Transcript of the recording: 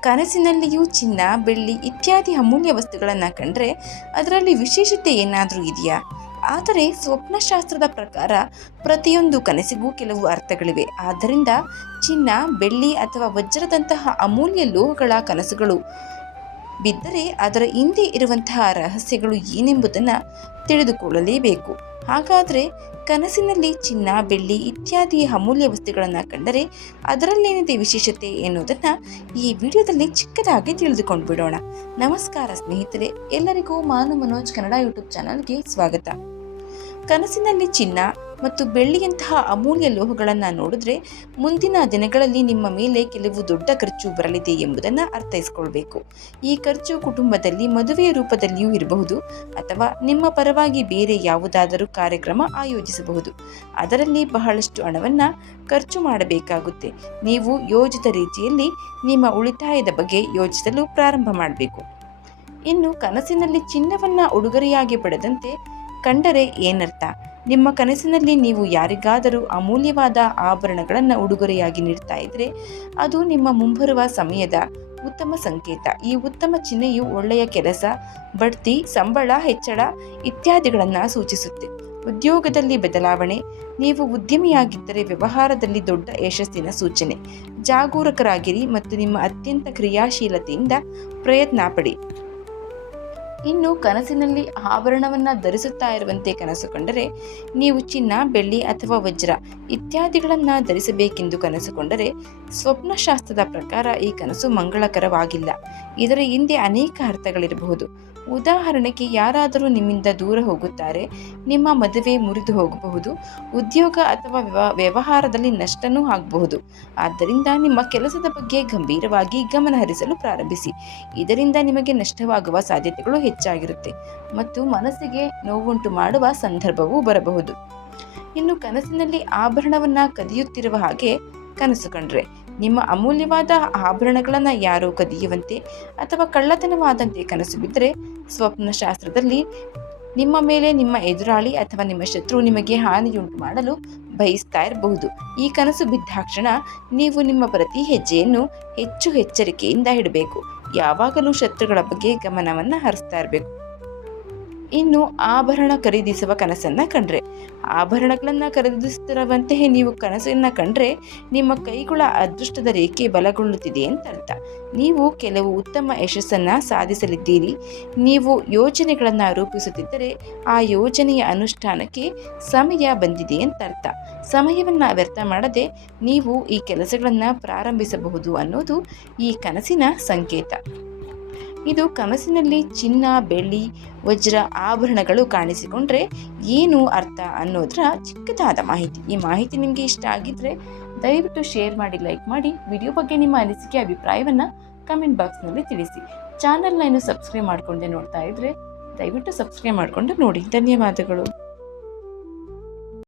ಕನಸಿನಲ್ಲಿಯೂ ಚಿನ್ನ, ಬೆಳ್ಳಿ ಇತ್ಯಾದಿ ಅಮೂಲ್ಯ ವಸ್ತುಗಳನ್ನು ಕಂಡ್ರೆ ಅದರಲ್ಲಿ ವಿಶೇಷತೆ ಏನಾದರೂ ಇದೆಯಾ? ಆದರೆ ಸ್ವಪ್ನಶಾಸ್ತ್ರದ ಪ್ರಕಾರ ಪ್ರತಿಯೊಂದು ಕನಸಿಗೂ ಕೆಲವು ಅರ್ಥಗಳಿವೆ. ಆದ್ದರಿಂದ ಚಿನ್ನ, ಬೆಳ್ಳಿ ಅಥವಾ ವಜ್ರದಂತಹ ಅಮೂಲ್ಯ ಲೋಹಗಳ ಕನಸುಗಳು ಬಿದ್ದರೆ ಅದರ ಹಿಂದೆ ಇರುವಂತಹ ರಹಸ್ಯಗಳು ಏನೆಂಬುದನ್ನು ತಿಳಿದುಕೊಳ್ಳಲೇಬೇಕು. ಹಾಗಾದರೆ ಕನಸಿನಲ್ಲಿ ಚಿನ್ನ, ಬೆಳ್ಳಿ ಇತ್ಯಾದಿ ಅಮೂಲ್ಯ ವಸ್ತುಗಳನ್ನು ಕಂಡರೆ ಅದರಲ್ಲೇನಿದೆ ವಿಶೇಷತೆ ಎನ್ನುವುದನ್ನು ಈ ವಿಡಿಯೋದಲ್ಲಿ ಚಿಕ್ಕದಾಗಿ ತಿಳಿದುಕೊಂಡು ಬಿಡೋಣ. ನಮಸ್ಕಾರ ಸ್ನೇಹಿತರೆ, ಎಲ್ಲರಿಗೂ ಮಾನು ಮನೋಜ್ ಕನ್ನಡ ಯೂಟ್ಯೂಬ್ ಚಾನಲ್ಗೆ ಸ್ವಾಗತ. ಕನಸಿನಲ್ಲಿ ಚಿನ್ನ ಮತ್ತು ಬೆಳ್ಳಿಯಂತಹ ಅಮೂಲ್ಯ ಲೋಹಗಳನ್ನು ನೋಡಿದ್ರೆ ಮುಂದಿನ ದಿನಗಳಲ್ಲಿ ನಿಮ್ಮ ಮೇಲೆ ಕೆಲವು ದೊಡ್ಡ ಖರ್ಚು ಬರಲಿದೆ ಎಂಬುದನ್ನು ಅರ್ಥೈಸ್ಕೊಳ್ಬೇಕು. ಈ ಖರ್ಚು ಕುಟುಂಬದಲ್ಲಿ ಮದುವೆಯ ರೂಪದಲ್ಲಿಯೂ ಇರಬಹುದು ಅಥವಾ ನಿಮ್ಮ ಪರವಾಗಿ ಬೇರೆ ಯಾವುದಾದರೂ ಕಾರ್ಯಕ್ರಮ ಆಯೋಜಿಸಬಹುದು. ಅದರಲ್ಲಿ ಬಹಳಷ್ಟು ಹಣವನ್ನು ಖರ್ಚು ಮಾಡಬೇಕಾಗುತ್ತೆ. ನೀವು ಯೋಜಿತ ರೀತಿಯಲ್ಲಿ ನಿಮ್ಮ ಉಳಿತಾಯದ ಬಗ್ಗೆ ಯೋಚಿಸಲು ಪ್ರಾರಂಭ ಮಾಡಬೇಕು. ಇನ್ನು ಕನಸಿನಲ್ಲಿ ಚಿನ್ನವನ್ನು ಉಡುಗೊರೆಯಾಗಿ ಪಡೆದಂತೆ ಕಂಡರೆ ಏನರ್ಥ? ನಿಮ್ಮ ಕನಸಿನಲ್ಲಿ ನೀವು ಯಾರಿಗಾದರೂ ಅಮೂಲ್ಯವಾದ ಆಭರಣಗಳನ್ನು ಉಡುಗೊರೆಯಾಗಿ ನೀಡ್ತಾ ಇದ್ರೆ ಅದು ನಿಮ್ಮ ಮುಂಬರುವ ಸಮಯದ ಉತ್ತಮ ಸಂಕೇತ. ಈ ಉತ್ತಮ ಚಿಹ್ನೆಯು ಒಳ್ಳೆಯ ಕೆಲಸ, ಬಡ್ತಿ, ಸಂಬಳ, ಹೆಚ್ಚಳ ಇತ್ಯಾದಿಗಳನ್ನು ಸೂಚಿಸುತ್ತೆ. ಉದ್ಯೋಗದಲ್ಲಿ ಬದಲಾವಣೆ, ನೀವು ಉದ್ಯಮಿಯಾಗಿದ್ದರೆ ವ್ಯವಹಾರದಲ್ಲಿ ದೊಡ್ಡ ಯಶಸ್ಸಿನ ಸೂಚನೆ. ಜಾಗರೂಕರಾಗಿರಿ ಮತ್ತು ನಿಮ್ಮ ಅತ್ಯಂತ ಕ್ರಿಯಾಶೀಲತೆಯಿಂದ ಪ್ರಯತ್ನ ಪಡಿ. ಇನ್ನು ಕನಸಿನಲ್ಲಿ ಆಭರಣವನ್ನ ಧರಿಸುತ್ತಾ ಇರುವಂತೆ ಕನಸು ಕಂಡರೆ ನೀವು ಚಿನ್ನ, ಬೆಳ್ಳಿ ಅಥವಾ ವಜ್ರ ಇತ್ಯಾದಿಗಳನ್ನು ಧರಿಸಬೇಕೆಂದು ಕನಸುಕೊಂಡರೆ ಸ್ವಪ್ನಶಾಸ್ತ್ರದ ಪ್ರಕಾರ ಈ ಕನಸು ಮಂಗಳಕರವಾಗಿಲ್ಲ. ಇದರ ಹಿಂದೆ ಅನೇಕ ಅರ್ಥಗಳಿರಬಹುದು. ಉದಾಹರಣೆಗೆ ಯಾರಾದರೂ ನಿಮ್ಮಿಂದ ದೂರ ಹೋಗುತ್ತಾರೆ, ನಿಮ್ಮ ಮದುವೆ ಮುರಿದು ಹೋಗಬಹುದು, ಉದ್ಯೋಗ ಅಥವಾ ವ್ಯವಹಾರದಲ್ಲಿ ನಷ್ಟನೂ ಆಗಬಹುದು. ಆದ್ದರಿಂದ ನಿಮ್ಮ ಕೆಲಸದ ಬಗ್ಗೆ ಗಂಭೀರವಾಗಿ ಗಮನಹರಿಸಲು ಪ್ರಾರಂಭಿಸಿ. ಇದರಿಂದ ನಿಮಗೆ ನಷ್ಟವಾಗುವ ಸಾಧ್ಯತೆಗಳು ಹೆಚ್ಚಾಗಿರುತ್ತೆ ಮತ್ತು ಮನಸ್ಸಿಗೆ ನೋವುಂಟು ಮಾಡುವ ಸಂದರ್ಭವೂ ಬರಬಹುದು. ಇನ್ನು ಕನಸಿನಲ್ಲಿ ಆಭರಣವನ್ನ ಕದಿಯುತ್ತಿರುವ ಹಾಗೆ ಕನಸು ಕಂಡ್ರೆ, ನಿಮ್ಮ ಅಮೂಲ್ಯವಾದ ಆಭರಣಗಳನ್ನು ಯಾರೋ ಕದಿಯುವಂತೆ ಅಥವಾ ಕಳ್ಳತನವಾದಂತೆ ಕನಸು ಬಿದ್ದರೆ, ಸ್ವಪ್ನಶಾಸ್ತ್ರದಲ್ಲಿ ನಿಮ್ಮ ಮೇಲೆ ನಿಮ್ಮ ಎದುರಾಳಿ ಅಥವಾ ನಿಮ್ಮ ಶತ್ರು ನಿಮಗೆ ಹಾನಿಯುಂಟು ಮಾಡಲು ಬಯಸ್ತಾ ಇರಬಹುದು. ಈ ಕನಸು ಬಿದ್ದಾಕ್ಷಣ ನೀವು ನಿಮ್ಮ ಪ್ರತಿ ಹೆಜ್ಜೆಯನ್ನು ಹೆಚ್ಚು ಎಚ್ಚರಿಕೆಯಿಂದ ಇಡಬೇಕು. ಯಾವಾಗಲೂ ಶತ್ರುಗಳ ಬಗ್ಗೆ ಗಮನವನ್ನು ಹರಿಸ್ತಾ ಇರಬೇಕು. ಇನ್ನು ಆಭರಣ ಖರೀದಿಸುವ ಕನಸನ್ನ ಕಂಡ್ರೆ. ಆಭರಣಗಳನ್ನು ಖರೀದಿಸುತ್ತಿರುವಂತೆಯೇ ನೀವು ಕನಸನ್ನ ಕಂಡ್ರೆ ನಿಮ್ಮ ಕೈಗಳ ಅದೃಷ್ಟದ ರೇಖೆ ಬಲಗೊಳ್ಳುತ್ತಿದೆ ಅಂತ ಅರ್ಥ ನೀವು ಕೆಲವು ಉತ್ತಮ ಯಶಸ್ಸನ್ನ ಸಾಧಿಸಲಿದ್ದೀರಿ. ನೀವು ಯೋಜನೆಗಳನ್ನು ರೂಪಿಸುತ್ತಿದ್ದರೆ ಆ ಯೋಜನೆಯ ಅನುಷ್ಠಾನಕ್ಕೆ ಸಮಯ ಬಂದಿದೆ ಅಂತ ಅರ್ಥ ಸಮಯವನ್ನು ವ್ಯರ್ಥ ಮಾಡದೆ ನೀವು ಈ ಕೆಲಸಗಳನ್ನು ಪ್ರಾರಂಭಿಸಬಹುದು ಅನ್ನೋದು ಈ ಕನಸಿನ ಸಂಕೇತ. ಇದು ಕನಸಿನಲ್ಲಿ ಚಿನ್ನ, ಬೆಳ್ಳಿ, ವಜ್ರ ಆಭರಣಗಳು ಕಾಣಿಸಿಕೊಂಡ್ರೆ ಏನು ಅರ್ಥ ಅನ್ನೋದರ ಚಿಕ್ಕದಾದ ಮಾಹಿತಿ. ಈ ಮಾಹಿತಿ ನಿಮಗೆ ಇಷ್ಟ ಆಗಿದ್ರೆ ದಯವಿಟ್ಟು ಶೇರ್ ಮಾಡಿ, ಲೈಕ್ ಮಾಡಿ. ವಿಡಿಯೋ ಬಗ್ಗೆ ನಿಮ್ಮ ಅನಿಸಿಕೆ, ಅಭಿಪ್ರಾಯವನ್ನು ಕಮೆಂಟ್ ಬಾಕ್ಸ್ನಲ್ಲಿ ತಿಳಿಸಿ. ಚಾನಲ್ನ ಇನ್ನು ಸಬ್ಸ್ಕ್ರೈಬ್ ಮಾಡಿಕೊಂಡೆ ನೋಡ್ತಾ ಇದ್ರೆ ದಯವಿಟ್ಟು ಸಬ್ಸ್ಕ್ರೈಬ್ ಮಾಡಿಕೊಂಡು ನೋಡಿ. ಧನ್ಯವಾದಗಳು.